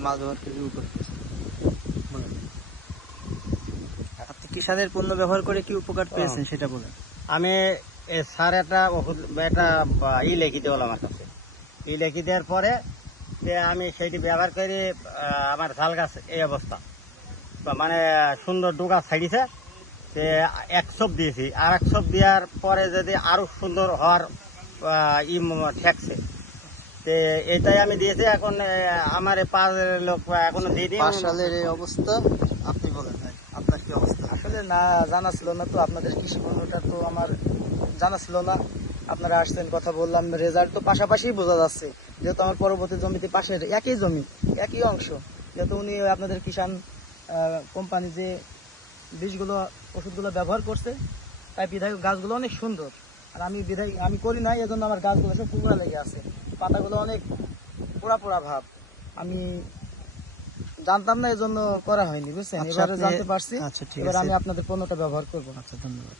মাছ ব্যবহার করে কি উপকার পেয়েছেন? বলেন। আপনি কিষানের পণ্য ব্যবহার করে কি উপকার পেয়েছেন সেটা বলেন। আমি স্যার একটা ওষুধ একটা লিখে দেওয়াল আমার কাছে। লিখে দেওয়ার পরে যে আমি সেইটি ব্যবহার করি, আমার ঝাল গাছ এই অবস্থা, মানে সুন্দর ডোকা ছাড়িছে। যে 1 সপ দিয়েছি, আর 1 সপ দেওয়ার পরে যদি আরো সুন্দর হওয়ার ঠেকছে, তো এটাই আমি দিয়েছি। এখন আমার 5 লোক এখনো দিয়ে দিই। 5 সালের এই অবস্থা, আপনি বলেন ভাই আপনার কি অবস্থা? আসলে না জানা ছিল না তো, আপনাদের কৃষি পণ্যটা তো আমার জানা ছিল না। আপনারা আসছেন, কথা বললাম, রেজাল্ট তো পাশাপাশি বোঝা যাচ্ছে, যেহেতু আমার পরবর্তী জমিতে পাশের একই জমি একই অংশ, যেহেতু উনি আপনাদের কিষান কোম্পানি যে বীজগুলো ওষুধগুলো ব্যবহার করছে, তাই বিধায় গাছগুলো অনেক সুন্দর। আর আমি বিধায় আমি করি নাই, এজন্য আমার গাছগুলো সব কুকড়া লেগে আছে, পাতাগুলো অনেক পোড়া পোড়া ভাব। আমি জানতাম না, এজন্য করা হয়নি, বুঝছেন। আচ্ছা, এবারে আপনি- জানতে পারছি, আচ্ছা, ঠিক এবার আছে। আমি আপনাদের পণ্যটা ব্যবহার করবো। আচ্ছা, ধন্যবাদ।